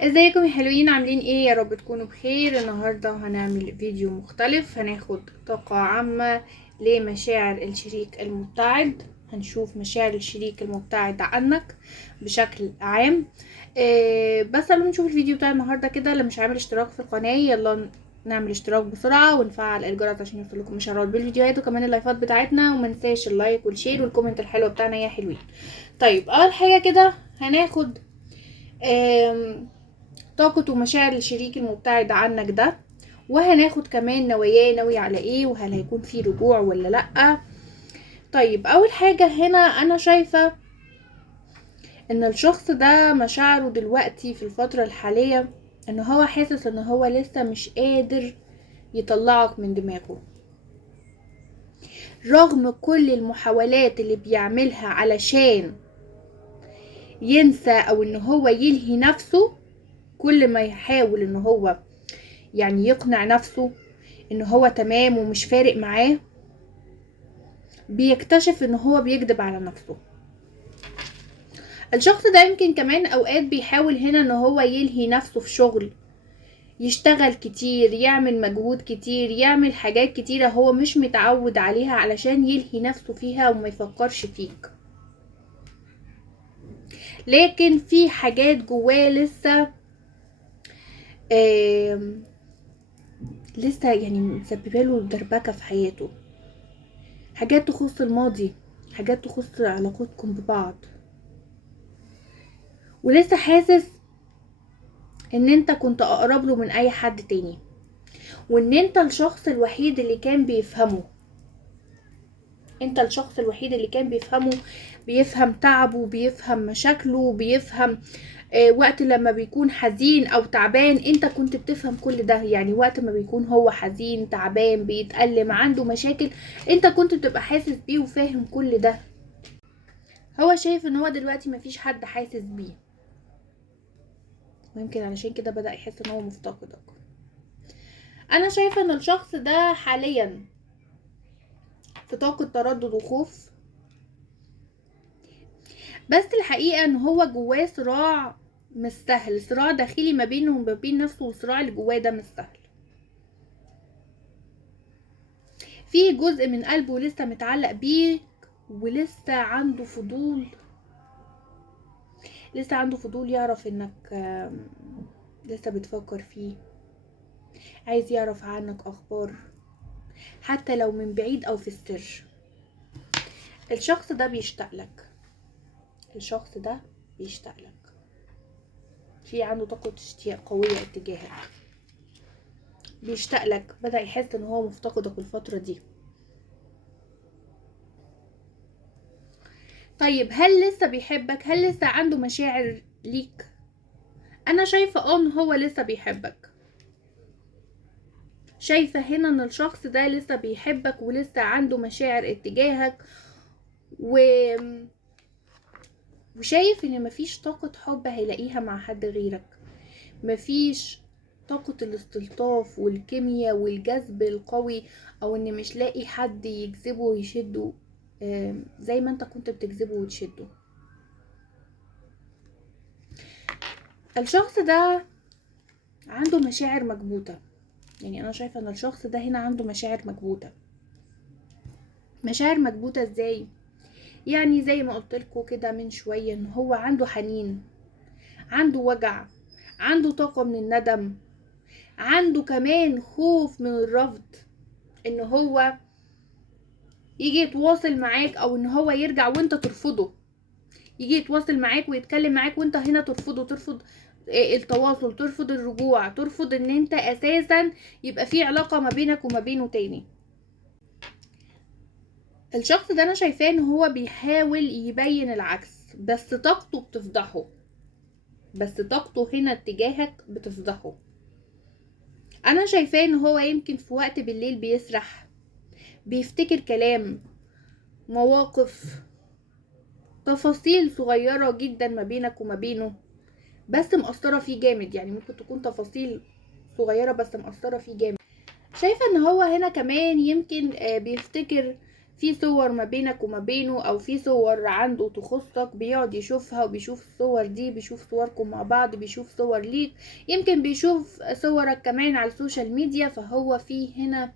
ازيكم يا حلوين؟ عاملين ايه؟ يا رب تكونوا بخير. النهاردة هنعمل فيديو مختلف، هناخد طاقة عامة لمشاعر الشريك المبتعد. هنشوف مشاعر الشريك المبتعد عنك بشكل عام. بس قبل ما نشوف الفيديو بتاع النهاردة كده، اللي مش عامل اشتراك في القناة يلا نعمل اشتراك بسرعة ونفعل الجرس عشان يوصلكم اشعارات بالفيديوهات وكمان اللايفات بتاعتنا، ومنساش اللايك والشير والكومنت الحلوة بتاعنا يا حلوين. طيب اول حاجة كده هناخد طاقة ومشاعر الشريك المبتعد عنك ده، وهناخد كمان نواياه، ناوي على ايه، وهل هيكون في رجوع ولا لأ. طيب اول حاجة هنا انا شايفة ان الشخص ده مشاعره دلوقتي في الفترة الحالية ان هو حاسس ان هو لسه مش قادر يطلعك من دماغه، رغم كل المحاولات اللي بيعملها علشان ينسى او ان هو يلهي نفسه. كل ما يحاول ان هو يعني يقنع نفسه ان هو تمام ومش فارق معاه، بيكتشف ان هو بيكذب على نفسه. الشخص ده يمكن كمان اوقات بيحاول هنا ان هو يلهي نفسه في شغل، يشتغل كتير، يعمل مجهود كتير، يعمل حاجات كتيرة هو مش متعود عليها علشان يلهي نفسه فيها وما يفكرش فيك. لكن في حاجات جواه آم، لسه يعني مسببه له دربكة في حياته، حاجات تخص الماضي، حاجات تخص علاقتكم ببعض، ولسه حاسس ان انت كنت اقرب له من اي حد تاني، وان انت الشخص الوحيد اللي كان بيفهمه. انت الشخص الوحيد اللي كان بيفهمه، بيفهم تعبه، بيفهم مشاكله، بيفهم وقت لما بيكون حزين او تعبان. انت كنت بتفهم كل ده، يعني وقت ما بيكون هو حزين تعبان بيتألم عنده مشاكل، انت كنت بتبقى حاسس بيه وفاهم كل ده. هو شايف ان هو دلوقتي مفيش حد حاسس بيه، ويمكن علشان كده بدأ يحس ان هو مفتقدك. انا شايفه ان الشخص ده حاليا في طاقة تردد وخوف، بس الحقيقة ان هو جواه صراع مش سهل، صراع داخلي ما بينه وما بين نفسه، والصراع اللي جواه ده مش سهل. في جزء من قلبه لسه متعلق بيه، ولسه عنده فضول، لسه عنده فضول يعرف انك لسه بتفكر فيه، عايز يعرف عنك اخبار حتى لو من بعيد او في السر. الشخص ده بيشتاق لك، الشخص ده بيشتاق لك، في عنده طاقة اشتياق قوية اتجاهك، بيشتاق لك، بدأ يحس ان هو مفتقدك الفترة دي. طيب هل لسه بيحبك؟ هل لسه عنده مشاعر ليك؟ انا شايفة ان هو لسه بيحبك، شايفة هنا ان الشخص ده لسه بيحبك ولسه عنده مشاعر اتجاهك، و... وشايف ان مفيش طاقة حب هيلاقيها مع حد غيرك، مفيش طاقة الاستلطاف والكيمياء والجذب القوي، او ان مش لاقي حد يجذبه ويشده زي ما انت كنت بتجذبه وتشده. الشخص ده عنده مشاعر مكبوتة، يعني انا شايفة ان الشخص ده هنا عنده مشاعر مكبوتة. مشاعر مكبوتة ازاي؟ يعني زي ما قلتلكوا كده من شوية، ان هو عنده حنين، عنده وجع، عنده طاقة من الندم، عنده كمان خوف من الرفض، ان هو يجي يتواصل معاك او ان هو يرجع وانت ترفضه، يجي يتواصل معاك ويتكلم معاك وانت هنا ترفضه، ترفض التواصل، ترفض الرجوع، ترفض ان انت اساسا يبقى في علاقة ما بينك وما بينه تاني. الشخص ده انا شايفاه ان هو بيحاول يبين العكس، بس طاقته بتفضحه، بس طاقته هنا اتجاهك بتفضحه. انا شايفاه ان هو يمكن في وقت بالليل بيسرح، بيفتكر كلام، مواقف، تفاصيل صغيرة جدا ما بينك وما بينه، بس مأثرة فيه جامد. يعني ممكن تكون تفاصيل صغيرة بس مأثرة فيه جامد. شايفة ان هو هنا كمان يمكن بيفتكر في صور ما بينك وما بينه، او في صور عنده تخصك بيقعد يشوفها، وبيشوف الصور دي، بيشوف صوركم مع بعض، بيشوف صور ليك، يمكن بيشوف صورك كمان على السوشيال ميديا. فهو في هنا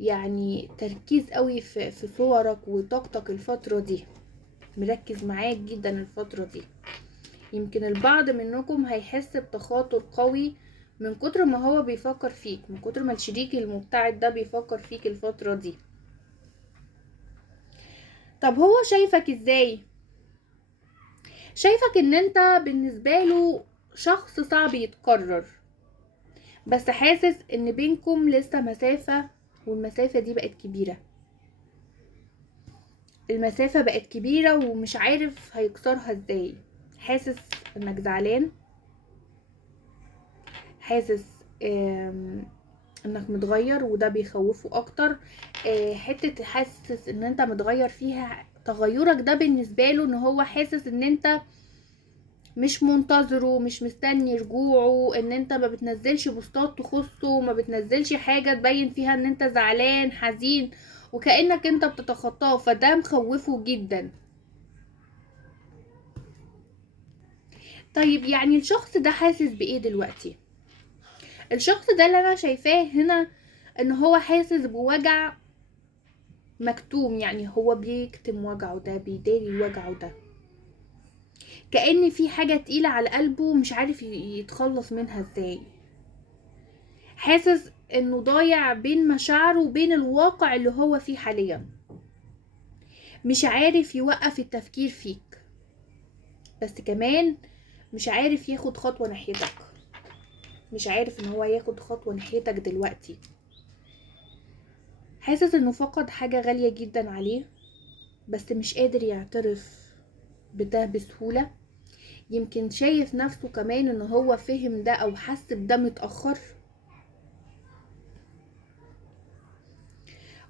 يعني تركيز قوي في صورك وطاقتك الفترة دي، مركز معاك جدا الفترة دي. يمكن البعض منكم هيحس بتخاطر قوي من كتر ما هو بيفكر فيك، من كتر ما الشريك المبتعد ده بيفكر فيك الفترة دي. طب هو شايفك ازاي؟ شايفك ان انت بالنسبة له شخص صعب يتكرر، بس حاسس ان بينكم لسه مسافة، والمسافة دي بقت كبيرة. المسافة بقت كبيرة ومش عارف هيكسرها ازاي. حاسس انك زعلان، حاسس انك متغير، وده بيخوفه اكتر. حتة حاسس ان انت متغير فيها، تغيرك ده بالنسبة له ان هو حاسس ان انت مش منتظره، مش مستني رجوعه، ان انت ما بتنزلش بوستات تخصه، ما بتنزلش حاجة تبين فيها ان انت زعلان حزين، وكأنك انت بتتخطاه. فده مخوفه جدا. طيب يعني الشخص ده حاسس بايه دلوقتي؟ الشخص ده اللي انا شايفاه هنا ان هو حاسس بوجع مكتوم، يعني هو بيكتم وجعه ده، بيداري وجعه ده، كأن في حاجة تقيلة على قلبه مش عارف يتخلص منها ازاي. حاسس انه ضايع بين مشاعره وبين الواقع اللي هو فيه حاليا، مش عارف يوقف التفكير فيك، بس كمان مش عارف ياخد خطوة ناحيتك، مش عارف ان هو ياخد خطوة ناحيتك دلوقتي. حاسس انه فقد حاجة غالية جدا عليه، بس مش قادر يعترف بده بسهولة. يمكن شايف نفسه كمان ان هو فهم ده او حس بده متأخر.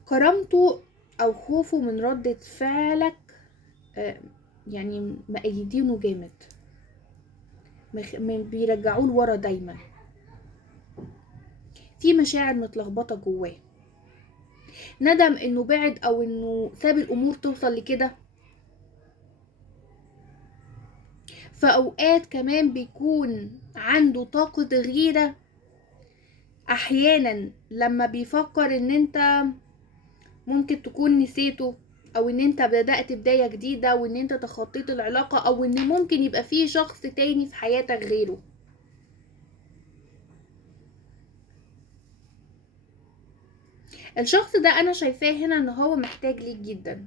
كرامته او خوفه من ردة فعلك يعني مأيدينه جامد، بيرجعوه لورا دايما. في مشاعر متلخبطة جواه، ندم انه بعد او انه ساب الامور توصل لكده. فاوقات كمان بيكون عنده طاقة غيرة احيانا لما بيفكر ان انت ممكن تكون نسيته، او ان انت بدأت بداية جديدة، وان انت تخطيت العلاقة، او ان ممكن يبقى فيه شخص تاني في حياتك غيره. الشخص ده انا شايفاه هنا ان هو محتاج ليك جدا.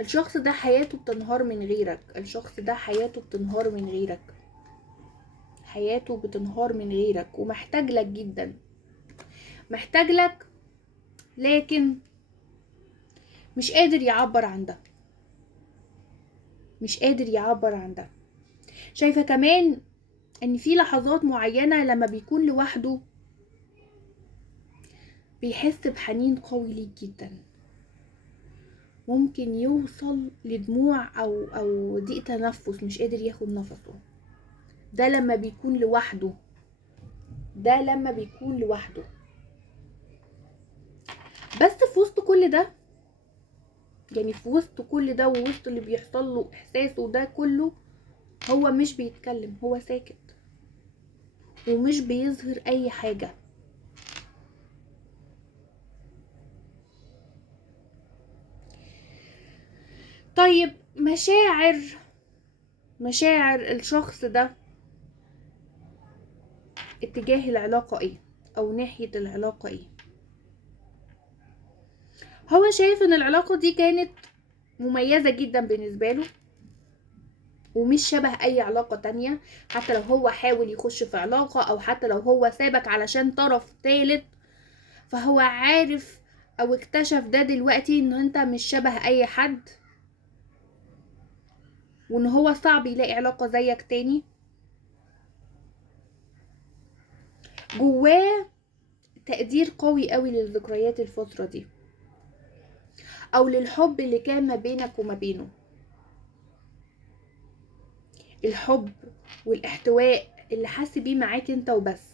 الشخص ده حياته بتنهار من غيرك، الشخص ده حياته بتنهار من غيرك، حياته بتنهار من غيرك، ومحتاج لك جدا، محتاج لك، لكن مش قادر يعبر عن ده، مش قادر يعبر عن ده. شايفة كمان ان في لحظات معينة لما بيكون لوحده بيحس بحنين قوي ليك جدا، ممكن يوصل لدموع او ضيق تنفس، مش قادر ياخد نفسه. ده لما بيكون لوحده، ده لما بيكون لوحده. بس في وسط كل ده، يعني في وسط كل ده ووسط اللي بيحصل له احساسه ده كله، هو مش بيتكلم، هو ساكت ومش بيظهر اي حاجة. طيب مشاعر الشخص ده اتجاه العلاقة ايه، او ناحية العلاقة ايه؟ هو شايف ان العلاقة دي كانت مميزة جدا بالنسبة له، ومش شبه اي علاقة تانية. حتى لو هو حاول يخش في علاقة، او حتى لو هو سابك علشان طرف ثالث، فهو عارف او اكتشف ده دلوقتي ان انت مش شبه اي حد، وان هو صعب يلاقي علاقة زيك تاني. جواه تقدير قوي قوي للذكريات الفترة دي، او للحب اللي كان ما بينك وما بينه، الحب والاحتواء اللي حس بيه معاك انت وبس.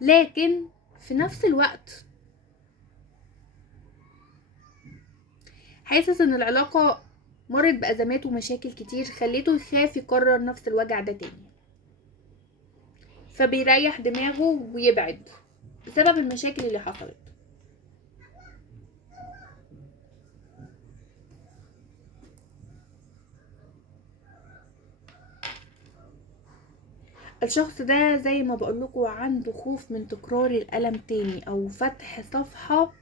لكن في نفس الوقت حاسس ان العلاقة مرت بأزمات ومشاكل كتير خليته يخاف يكرر نفس الوجع ده تاني، فبيريح دماغه ويبعد بسبب المشاكل اللي حصلت. الشخص ده زي ما بقولكوا عنده خوف من تكرار الألم تاني او فتح صفحة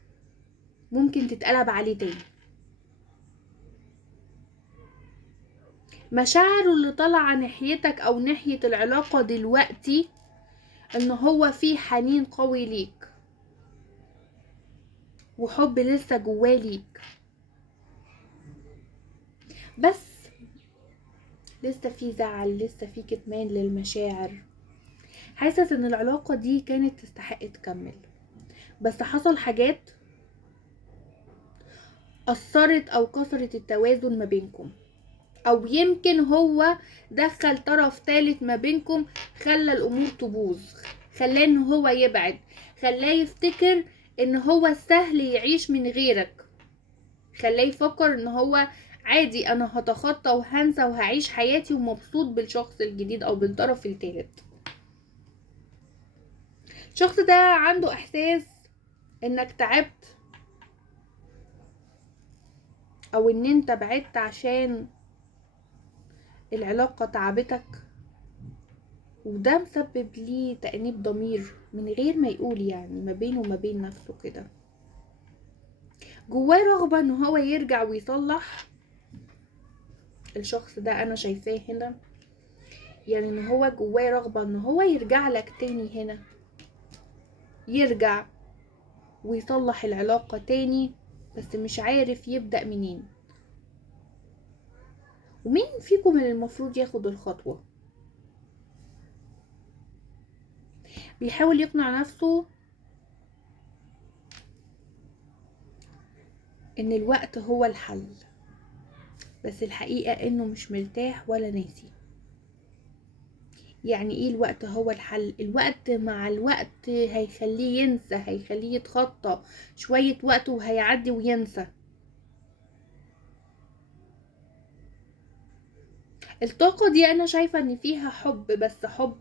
ممكن تتقلب عليه تاني. مشاعره اللي طالعة ناحيتك او ناحية العلاقة دلوقتي ان هو في حنين قوي ليك وحب لسه جواه ليك، بس لسه في زعل، لسه في كتمان للمشاعر. حاسس ان العلاقة دي كانت تستحق تكمل، بس حصل حاجات أثرت أو كسرت التوازن ما بينكم، أو يمكن هو دخل طرف ثالث ما بينكم خلى الأمور تبوظ، خلاه ان هو يبعد، خلاه يفتكر ان هو سهل يعيش من غيرك، خلاه يفكر ان هو عادي انا هتخطى وهنسى وهعيش حياتي ومبسوط بالشخص الجديد او بالطرف الثالث. الشخص ده عنده احساس انك تعبت او ان انت بعدت عشان العلاقة تعبتك، وده مسبب ليه تأنيب ضمير من غير ما يقول، يعني ما بينه وما بين نفسه كده. جواه رغبة ان هو يرجع ويصلح. الشخص ده انا شايفاه هنا يعني ان هو جواه رغبة ان هو يرجع لك تاني هنا، يرجع ويصلح العلاقة تاني، بس مش عارف يبدأ منين. ومين فيكم اللي المفروض ياخد الخطوة؟ بيحاول يقنع نفسه ان الوقت هو الحل، بس الحقيقة انه مش مرتاح ولا ناسي. يعني ايه الوقت هو الحل؟ الوقت مع الوقت هيخليه ينسى، هيخليه يتخطى شوية وقت وهيعدي وينسى. الطاقة دي انا شايفة ان فيها حب، بس حب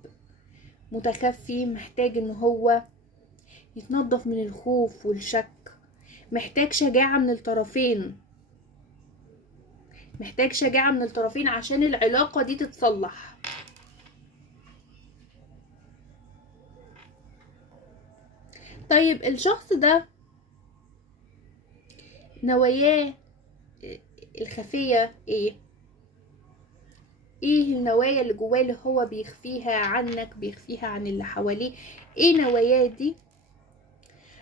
متخفي، محتاج ان هو يتنظف من الخوف والشك، محتاج شجاعة من الطرفين، محتاج شجاعة من الطرفين عشان العلاقة دي تتصلح. طيب الشخص ده نواياه الخفية ايه؟ ايه النوايا اللي جواه اللي هو بيخفيها عنك، بيخفيها عن اللي حواليه؟ ايه نواياه دي؟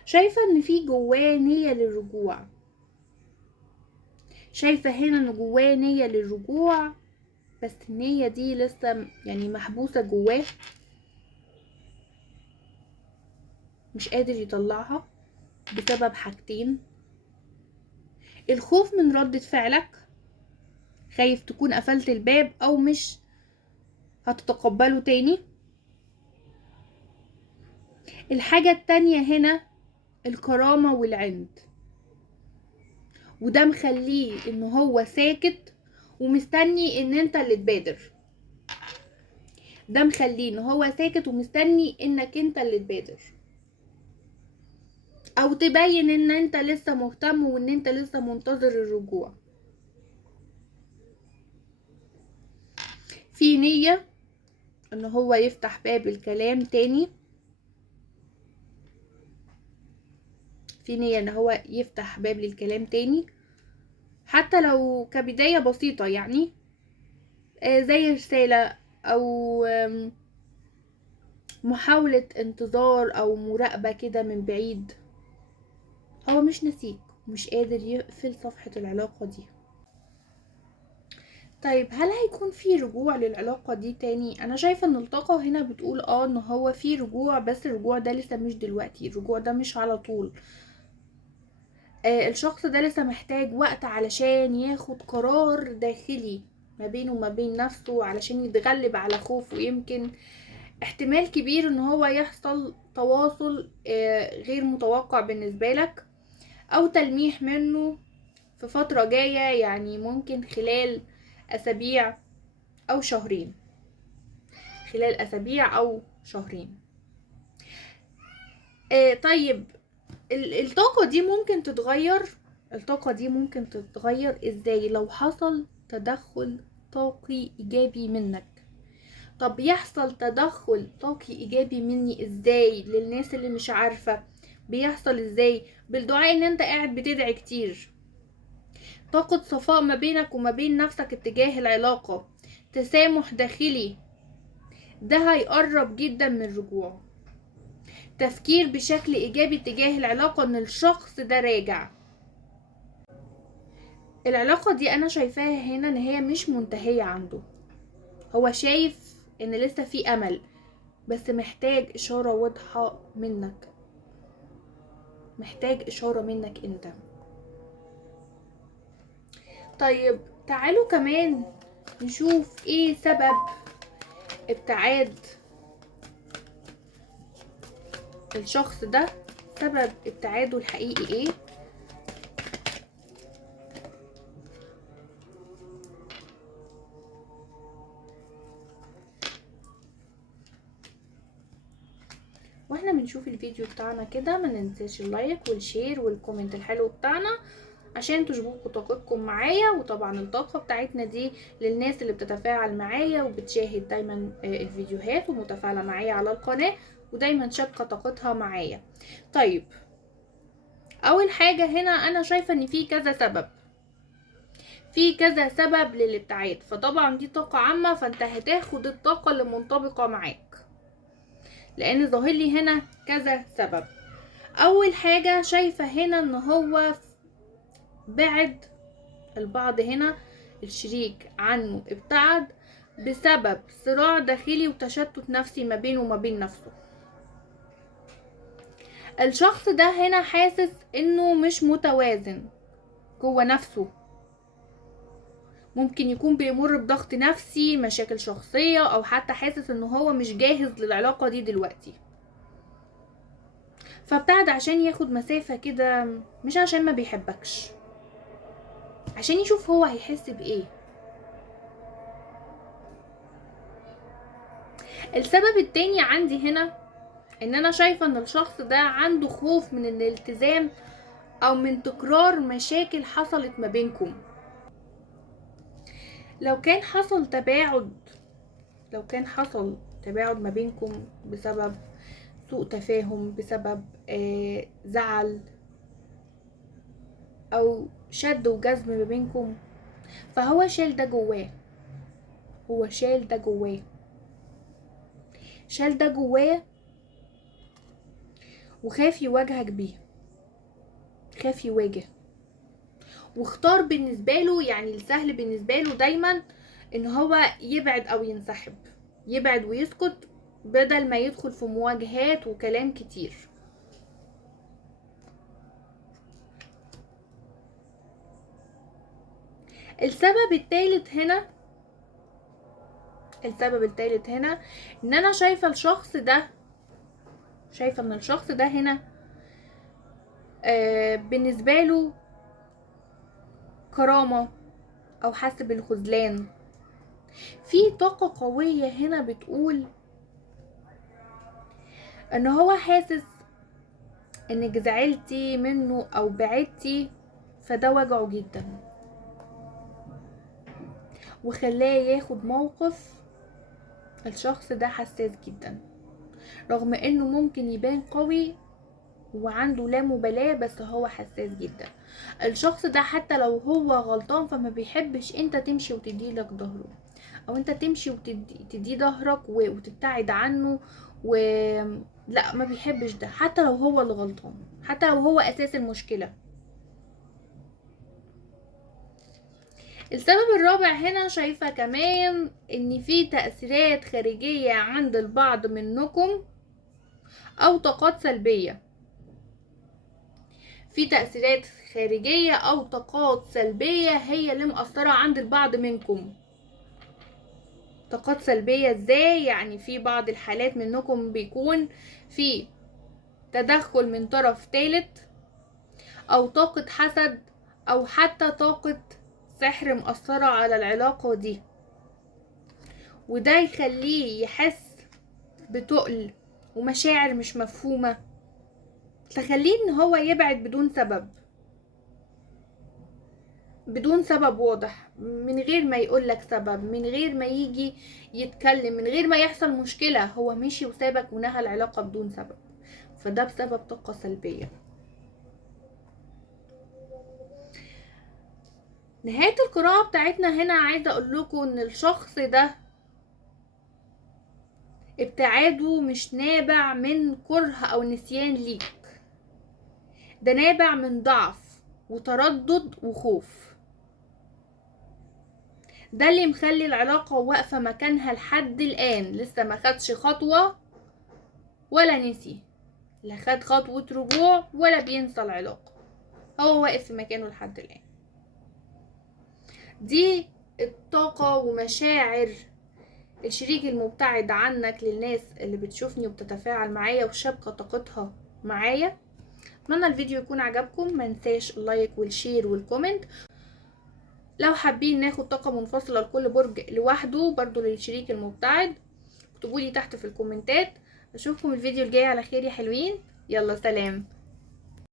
شايفة ان في جواه نية للرجوع، شايفة هنا ان جواه نية للرجوع، بس النية دي لسه يعني محبوسة جواه، مش قادر يطلعها بسبب حاجتين: الخوف من ردة فعلك، خايف تكون قفلت الباب او مش هتتقبله تاني. الحاجة التانية هنا الكرامة والعند، وده مخليه ان هو ساكت ومستني ان انت اللي تبادر، ده مخليه ان هو ساكت ومستني انك انت اللي تبادر، او تبين ان انت لسه مهتم وان انت لسه منتظر الرجوع. في نية ان هو يفتح باب الكلام تاني، في نية ان هو يفتح باب للكلام تاني حتى لو كبداية بسيطة، يعني زي رسالة او محاولة انتظار او مراقبة كده من بعيد. هو مش نسيك ومش قادر يقفل صفحة العلاقة دي. طيب هل هيكون في رجوع للعلاقة دي تاني؟ انا شايفة ان الطاقة هنا بتقول ان هو في رجوع، بس الرجوع ده لسه مش دلوقتي، الرجوع ده مش على طول. الشخص ده لسه محتاج وقت علشان ياخد قرار داخلي ما بينه وما بين نفسه، علشان يتغلب على خوفه. يمكن احتمال كبير ان هو يحصل تواصل غير متوقع بالنسبة لك، او تلميح منه في فترة جاية، يعني ممكن خلال اسابيع او شهرين، خلال اسابيع او شهرين. طيب الطاقة دي ممكن تتغير. الطاقة دي ممكن تتغير ازاي؟ لو حصل تدخل طاقي ايجابي منك. طب يحصل تدخل طاقي ايجابي مني ازاي؟ للناس اللي مش عارفة بيحصل ازاي؟ بالدعاء، ان انت قاعد بتدعي كتير، طاقة صفاء ما بينك وما بين نفسك اتجاه العلاقة، تسامح داخلي، ده هيقرب جدا من الرجوع. تفكير بشكل ايجابي تجاه العلاقة، ان الشخص ده راجع. العلاقة دي انا شايفاها هنا ان هي مش منتهية عنده، هو شايف ان لسه في امل، بس محتاج اشارة واضحة منك، محتاج اشارة منك انت. طيب تعالوا كمان نشوف ايه سبب ابتعاد الشخص ده، سبب ابتعاده الحقيقي ايه. واحنا بنشوف الفيديو بتاعنا كده، ما ننساش اللايك والشير والكومنت الحلو بتاعنا عشان تشبكوا طاقتكم معايا. وطبعا الطاقة بتاعتنا دي للناس اللي بتتفاعل معايا وبتشاهد دايما الفيديوهات ومتفاعلة معايا على القناة ودايما شابكة طاقتها معايا. طيب اول حاجة هنا انا شايفة ان في كذا سبب، في كذا سبب للابتعاد، فطبعا دي طاقة عامة، فانت هتاخد الطاقة اللي منطبقة معاك، لان ظاهر لي هنا كذا سبب. اول حاجة شايفة هنا ان هو بعد البعض هنا، الشريك عنه ابتعد بسبب صراع داخلي وتشتت نفسي ما بينه وما بين نفسه. الشخص ده هنا حاسس انه مش متوازن جوه نفسه، ممكن يكون بيمر بضغط نفسي، مشاكل شخصية، او حتى حاسس انه هو مش جاهز للعلاقة دي دلوقتي، فابتعد عشان ياخد مسافة كده، مش عشان ما بيحبكش، عشان يشوف هو هيحس بايه. السبب التاني عندي هنا ان انا شايفة ان الشخص ده عنده خوف من الالتزام او من تكرار مشاكل حصلت ما بينكم. لو كان حصل تباعد، لو كان حصل تباعد ما بينكم بسبب سوء تفاهم، بسبب زعل او شد وجذب ما بينكم، فهو شال ده جواه، هو شال ده جواه، شال ده جواه وخاف يواجهك بيه، خاف يواجه، واختار بالنسبة له، يعني السهل بالنسبة له دايما ان هو يبعد او ينسحب، يبعد ويسكت بدل ما يدخل في مواجهات وكلام كتير. السبب الثالث هنا، السبب الثالث هنا ان انا شايفة الشخص ده، شايفة ان الشخص ده هنا بالنسبة له كرامة او حس بالخذلان. في طاقة قوية هنا بتقول ان هو حاسس انك زعلتي منه او بعدتي، فده وجعه جدا وخلاه ياخد موقف. الشخص ده حساس جدا، رغم انه ممكن يبان قوي وعنده لا مبالاة، بس هو حساس جدا. الشخص ده حتى لو هو غلطان فما بيحبش انت تمشي وتديلك ظهره، او انت تمشي وتدي ظهرك وتبتعد عنه لا، ما بيحبش ده، حتى لو هو اللي غلطان، حتى لو هو اساس المشكلة. السبب الرابع هنا شايفة كمان ان في تأثيرات خارجية عند البعض منكم او طاقات سلبية، في تأثيرات خارجية او طاقات سلبية هي اللي مأثرة عند البعض منكم. طاقات سلبية ازاي؟ يعني في بعض الحالات منكم بيكون في تدخل من طرف ثالث، او طاقة حسد، او حتى طاقة سحر مأثرة على العلاقة دي، وده يخليه يحس بتقل ومشاعر مش مفهومة، تخليه ان هو يبعد بدون سبب واضح، من غير ما يقولك سبب، من غير ما يجي يتكلم، من غير ما يحصل مشكلة، هو مشي وسابك ونهى العلاقة بدون سبب. فده بسبب طاقة سلبية. نهاية القراءة بتاعتنا هنا عايزة اقول لكم ان الشخص ده ابتعاده مش نابع من كره او نسيان ليك، ده نابع من ضعف وتردد وخوف. ده اللي مخلي العلاقة واقفة مكانها لحد الآن، لسه ما خدش خطوة ولا نسي، لا خد خطوة رجوع ولا بينسى العلاقة، هو واقف في مكانه لحد الآن. دي الطاقة ومشاعر الشريك المبتعد عنك للناس اللي بتشوفني وبتتفاعل معايا وشابكة طاقتها معايا. اتمنى الفيديو يكون عجبكم، منساش اللايك والشير والكومنت. لو حابين ناخد طاقة منفصلة لكل برج لوحده برضو للشريك المبتعد، اكتبولي تحت في الكومنتات. اشوفكم الفيديو الجاي على خير يا حلوين، يلا سلام.